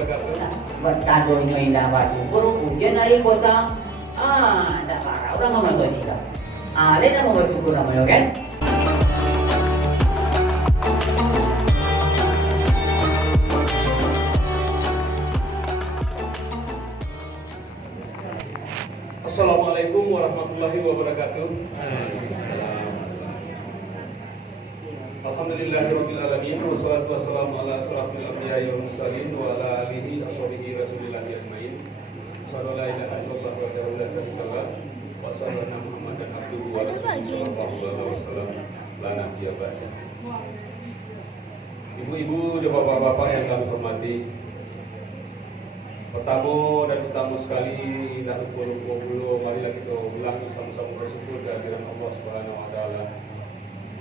wabarakatuh. Bertadonya indah bersyukur, hujan dari kota. Tak parah, orang mau nonton kita. Lain mau bersyukur namanya, kan? Assalamualaikum warahmatullahi wabarakatuh. Alhamdulillahirabbil alamin wassalatu wassalamu ala asyrafil anbiya'i wal mursalin wa ala alihi washabihi rasulillahi ajmain. Sallallahu la ilaha illallah wa la syarika lah wa sallallahu Muhammadan abduhu wa rasuluhu sallallahu alaihi wasallam la nabiyya ba'da. Ibu-ibu dan bapak-bapak yang kami hormati, pertama dan utama sekali dah berpuluh-puluh marilah kita ulangi sama-sama bersyukur kehadiran Allah Subhanahu wa taala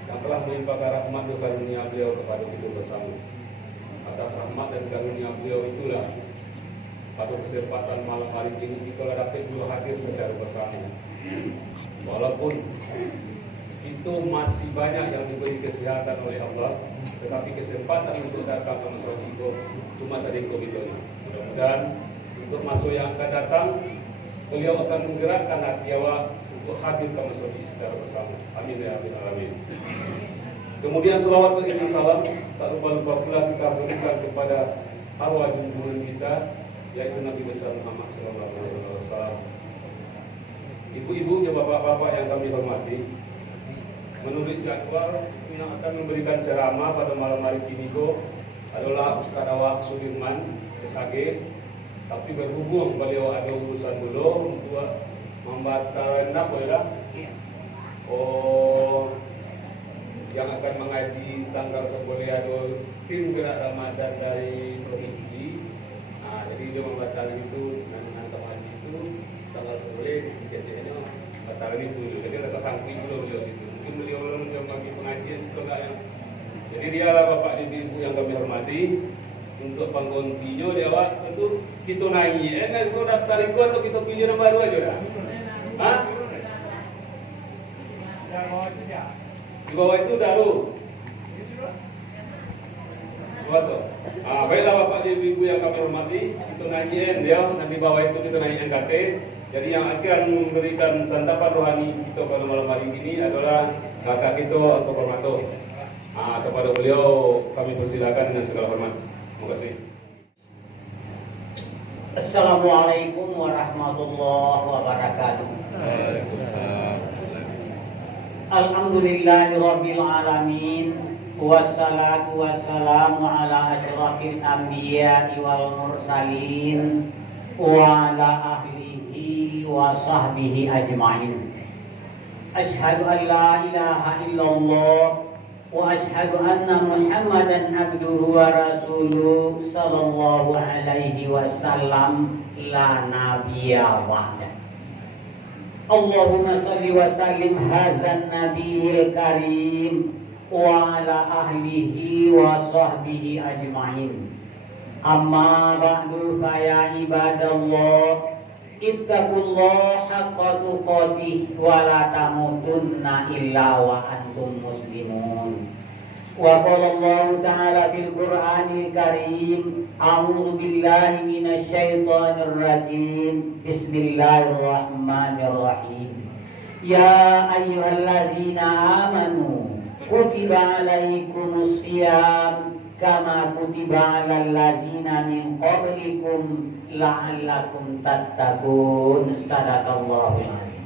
yang telah melimpahkan rahmat dan karunia beliau kepada kita bersama. Atas rahmat dan karunia beliau itulah pada kesempatan malam hari ini kita dapat juga hadir secara bersama. Walaupun itu masih banyak yang diberi kesehatan oleh Allah, tetapi kesempatan untuk datang ke masyarakat itu cuma sedikit itu. Mudah-mudahan untuk masuk yang akan datang, beliau akan menggerakkan hati awak untuk hadir ke masyarakat secara bersama. Amin ya rabbal alamin. Kemudian selawat dan salam tak lupa pula kita berikan kepada arwah junjungan kita, yaitu Nabi besar Muhammad sallallahu alaihi wasallam. Ibu-ibu dan bapak-bapak yang kami hormati, menurut jadwal yang akan memberikan ceramah pada malam hari ini adalah Ustaz Awak Sudirman SAG, tapi berhubung beliau ada urusan dulu untuk membatalkan apa ya? Yang akan mengaji tanggal 10 ada tim gerak Ramadan dari provinsi. Jadi dia membatalkan itu dengan haji itu tanggal 10 biasanya batalkan itu. Jadi lepas sangkui dulu beliau situ. Mungkin beliau belum bagi pengajian itu enggak. Jadi dialah bapak dan ibu yang kami hormati. Untuk penggantinya dia awak itu kita naik. Kan kita daftar itu atau kita pilih nama baru aja dah. Di bawah itu daru. Betul. Baiklah bapak dan ibu yang kami hormati, kita naik dia dan di bawah itu kita naik NKT. Jadi yang akan memberikan santapan rohani kita pada malam hari ini adalah kakak kita Anto Formato. Kepada beliau kami persilakan dengan segala hormat. Terima kasih. Assalamualaikum warahmatullahi wabarakatuh. Waalaikumsalam. Alhamdulillahirabbil alamin. Wassalatu wassalamu ala asyrafil anbiya'i wal mursalin wa ala ahlihi wa sahbihi ajma'in. Asyhadu an la ilaha illallah wa asyhadu anna Muhammadan abduhu wa rasuluh sallallahu alaihi wasallam la nabiyya ba'da. Allahumma salli wa sallim hadzal nabiyil karim wa ala ahlihi wa sahbihi ajma'in. Amma ba'du fa ya ibadallah ittaqullaha haqqa tuqatih wa la tamutunna illa wa antum muslimun. Wa qala Allah ta'ala fil Qur'anil Karim, a'udzu billahi minasy syaithanir rajim. Bismillahirrahmanirrahim. Ya ayyuhalladzina amanu kutiba alaikumus syiyam kama kutiba alal ladzina min qablikum la'allakum tattaqun. Sadaqallahul azim.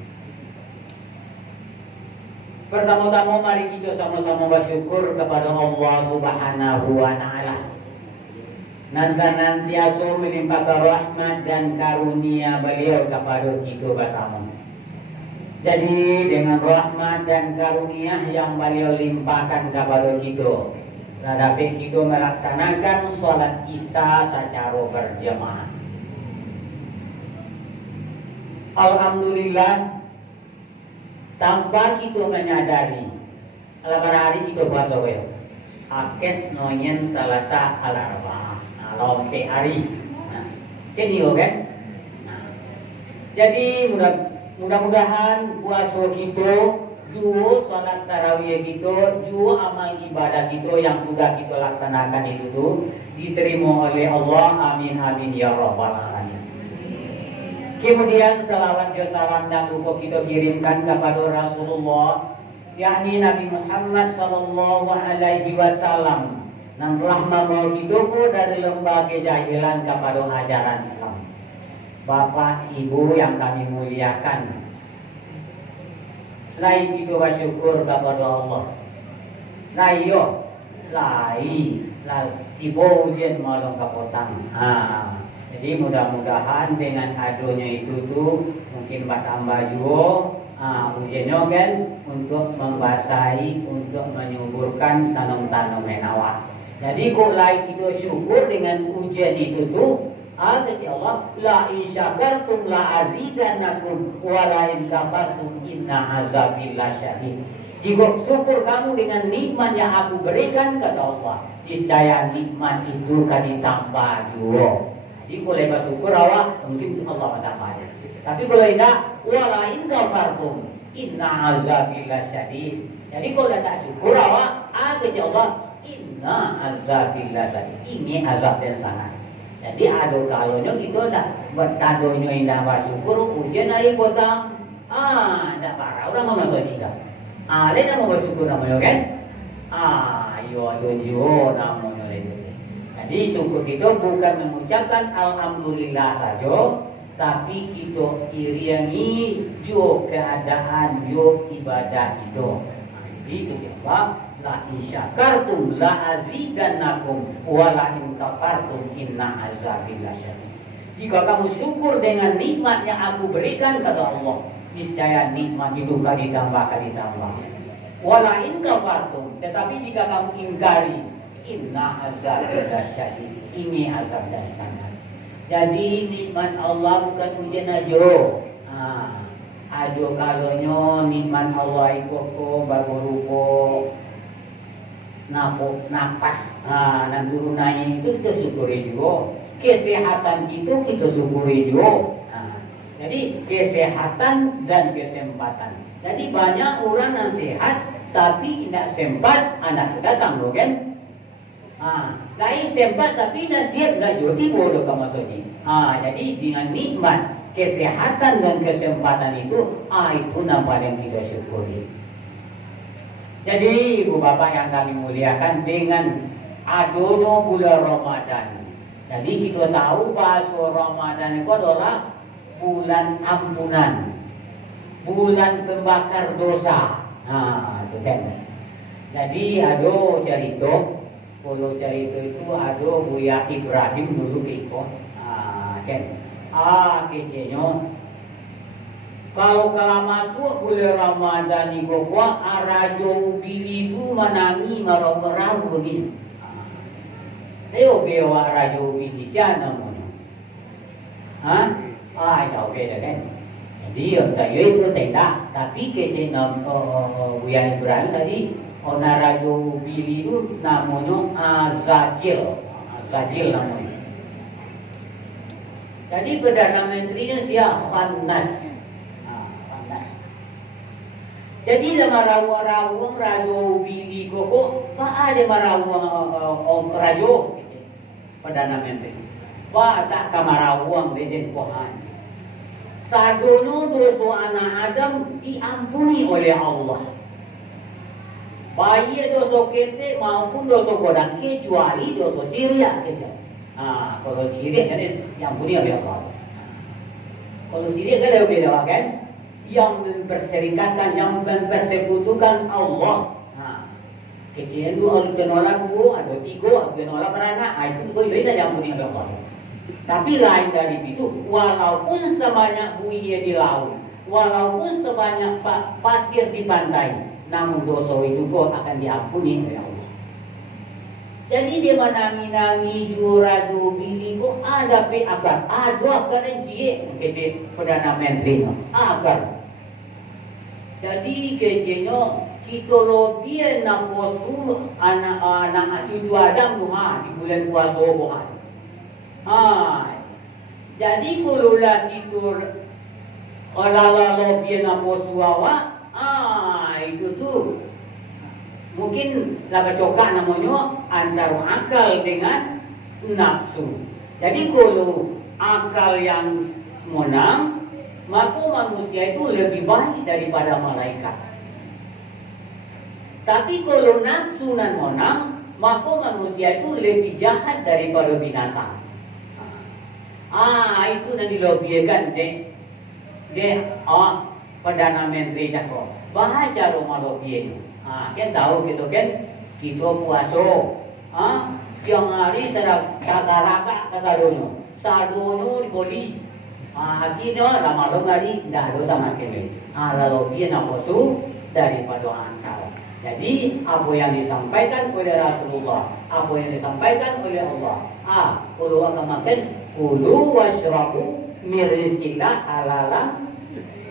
Pertama-tama mari kita sama-sama bersyukur kepada Allah Subhanahu wa taala. Dan senantiasa melimpahkan rahmat dan karunia beliau kepada kita bersama. Jadi dengan rahmat dan karunia yang beliau limpahkan kepada kita, dapat kita melaksanakan sholat Isya secara berjamaah. Alhamdulillah, tanpa kita menyadari, pada hari kita puasa weh, akad noyen Selasa al-Arba'ah, lompe hari, jadi kan? Jadi mudah-mudahan puasa kita juo salat tarawih kita, juo amal ibadah kita yang sudah kita laksanakan itu tuh diterima oleh Allah. Amin amin ya rabbal alamin. Kemudian salawat dan salam dan duka kita kirimkan kepada Rasulullah, yakni Nabi Muhammad sallallahu alaihi wasallam, yang telah membawa kita dari lembah kejahilan kepada ajaran Islam. Bapak Ibu yang kami muliakan, selain kita bersyukur kepada Allah, tiba ujian malam kapotang. Jadi mudah-mudahan dengan adanya itu tuh mungkin bertambah juga ujiannya kan untuk membasahi, untuk menyuburkan tanam-tanam menawar. Jadi kok lain kita syukur dengan ujian itu tuh, kata Allah, la in syakartum la azidannakum wa la in kafartum inna azabi lasyadid. Jika syukur kamu dengan nikmat yang aku berikan, kata Allah, niscaya nikmat itu kan ditambah juga. Jadi kalau bersyukur awak mungkin Allah tambahnya. Tapi kalau tidak, wa la in kafartum inna azabi lasyadid. Jadi kalau tak syukur awak, kata Allah, inna azabillah tadi, ini azab yang sangat. Jadi ada kalanya kita tak bertadonya indah bersyukur, ujian hari potong, tak parah, orang mau masuk juga. Lain mau bersyukur namanya kan? Yo namanya itu. Jadi syukur kita bukan mengucapkan alhamdulillah saja, tapi kita iriangi jo keadaan, jo ibadah kita. Itu sebab la in syakartum la azidannakum wa la in kafartum inna azabi lasyadid. Jika kamu syukur dengan nikmat yang aku berikan, kata Allah, niscaya nikmat itu akan ditambah. Wa la in kafartum, tetapi jika kamu ingkari, inna azabi lasyadid, ini azab dan sangat. Jadi nikmat Allah bukan ujian aja. Ajo kalonyo nikmat Allah itu baru rupo napas, dan turunannya itu kita syukuri juga. Kesehatan kita syukuri juga. Jadi kesehatan dan kesempatan. Jadi banyak orang yang sehat tapi tidak sempat anak datang loh kan? Lain sempat tapi tidak siap nggak jadi bodoh kamu saja. Jadi dengan nikmat kesehatan dan kesempatan itu nampak yang kita syukuri. Jadi ibu bapak yang kami muliakan, dengan adanya bulan Ramadan, jadi kita tahu bahwa Ramadan itu adalah bulan ampunan, bulan pembakar dosa. Itu kan. Jadi ada cerita, kalau cerita itu ada Buya Ibrahim dulu ikut, kan. Kecilnya kalau masuk bulan Ramadan itu arajo ubili itu menangi marau-marau begini. Ayo bewa arajo ubili siapa namanya? Tahu beda kan? Jadi saya itu tidak, tapi kecilnya Buya Ibrahim tadi arajo ubili itu namanya Azajil namanya. Jadi Perdana Menterinya siapa? Khannas. Jadi lama rawa-rawa rajo bili koko, ada marawang rajo Perdana Menteri. Tak kamarawang legend Tuhan. Sadono dosa anak Adam diampuni oleh Allah. Baik dosa kita maupun dosa godang, kecuali dosa Syria saja. Kalau Syria jadi diampuni oleh Allah. Kalau Syria kan beda kan? Yang memperserikatkan, yang mempersekutukan Allah. Kecil itu harus kenolak dua atau tiga, harus kenolak beranak. Itu beda diampuni oleh Allah. Tapi lain dari itu, walaupun sebanyak buaya di laut, walaupun sebanyak pasir di pantai, namun dosa itu pun akan diampuni oleh Allah. Jadi dia menangi-nangi juradu bili ko ada pe agar keren cie kece Perdana Menteri agar. Jadi kecenya kita lebih naposu anak cucu Adam tuh di bulan puasa bohan. Jadi kalau lah kita kalau lebih naposu awak mungkin laba coka namanya antara akal dengan nafsu. Jadi kalau akal yang menang, maka manusia itu lebih baik daripada malaikat. Tapi kalau nafsu nan menang, maka manusia itu lebih jahat daripada binatang. Itu yang dilobikan Perdana Menteri Cako. Bahaca rumah lobi itu. Kan tahu gitu kan? Kita puasa. Siang hari sedang raka kasadonya. Sadonya diboli. Akhirnya malam hari dah ada sama kini. Lobi nak puasa daripada angkal. Jadi apa yang disampaikan oleh Rasulullah, apa yang disampaikan oleh Allah. Kalau akan makan, kulu washrabu min rizqillah halalan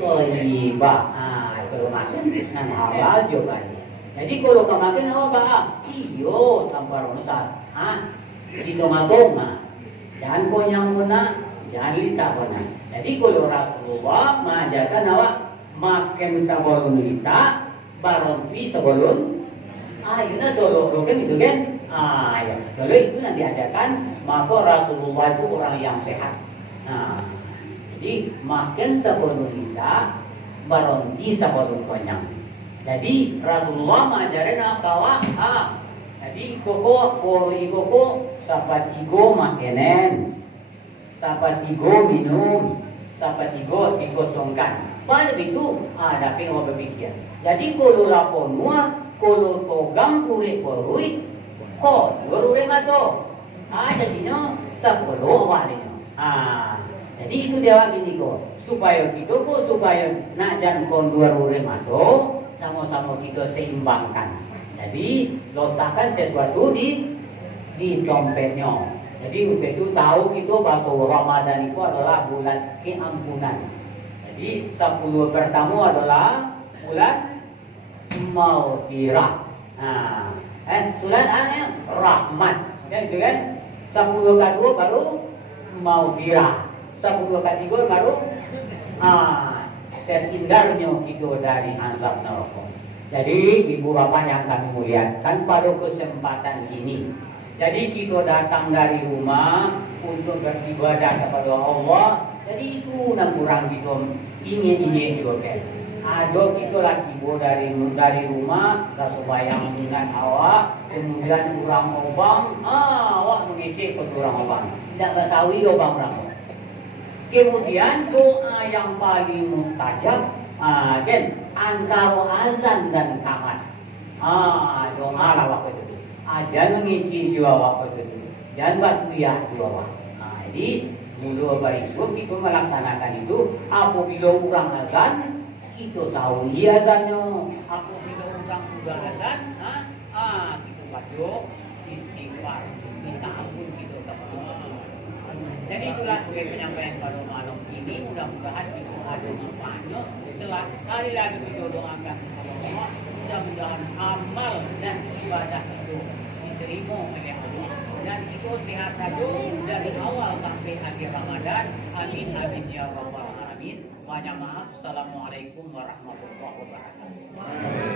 thayyibah. Kalau makan nan halal juga. Jadi kalau akan makan apa? Iyo sampar rusak. Itu matoma. Jangan kau yang guna, jangan lita guna. Jadi kalau Rasulullah mengajarkan awak makan sebelum lita, barangkali sebelum yuna dolok kan itu kan ya kalau itu nanti diajarkan maka Rasulullah itu orang yang sehat. Jadi makan sebelum kita barangkali sebelum kenyang. Jadi Rasulullah mengajarin bahwa jadi koko sapatigo makanan, sapatigo minum, sapatigo dikosongkan. Pada itu ada yang berpikir. Jadi kalau laponua, kalau togang kulit berui, kok berui mato. Jadinya tak perlu awalnya. Jadi itu dia gini kok. Supaya kita kok supaya nak dan kondua berui mato, sama-sama kita seimbangkan. Jadi letakkan sesuatu di dompetnya. Jadi untuk itu tahu kita bahwa Ramadan itu adalah bulan keampunan. Jadi 10 pertama adalah bulan Maghfirah. Bulan rahmat. Kan itu kan? 10 kedua baru Maghfirah. 10 ketiga baru terhindarnya kita dari azab neraka. Jadi ibu bapak yang kami muliakan pada kesempatan ini. Jadi kita datang dari rumah untuk beribadah kepada Allah. Jadi itu yang kurang kita ingin juga kan. Ada kita lagi dari rumah, supaya mengingat awak, kemudian kurang obang, awak mengecek ke kurang obang. Tidak mengetahui obang berapa. Kemudian doa yang paling mustajab, kan antara azan dan qamat. Doa lah waktu itu. Jangan mengecek juga waktu itu. Jangan batu ya juga. Jadi mula bariswa kita melaksanakan itu. Apabila orang azan, kita tahu azannya. Apabila orang sudah azan, kita baca istighfar, minta ampun kita kepada Allah. Jadi itulah sebagai penyampaian pada malam ini. Mudah-mudahan kita ada manfaatnya. Sekali lagi kita doakan kepada Allah. Mudah-mudahan amal dan ibadah itu diterima oleh Allah. Dan itu sehat saja dari awal sampai akhir Ramadan. Amin amin ya rabbal alamin. Banyak maaf. Assalamualaikum warahmatullahi wabarakatuh.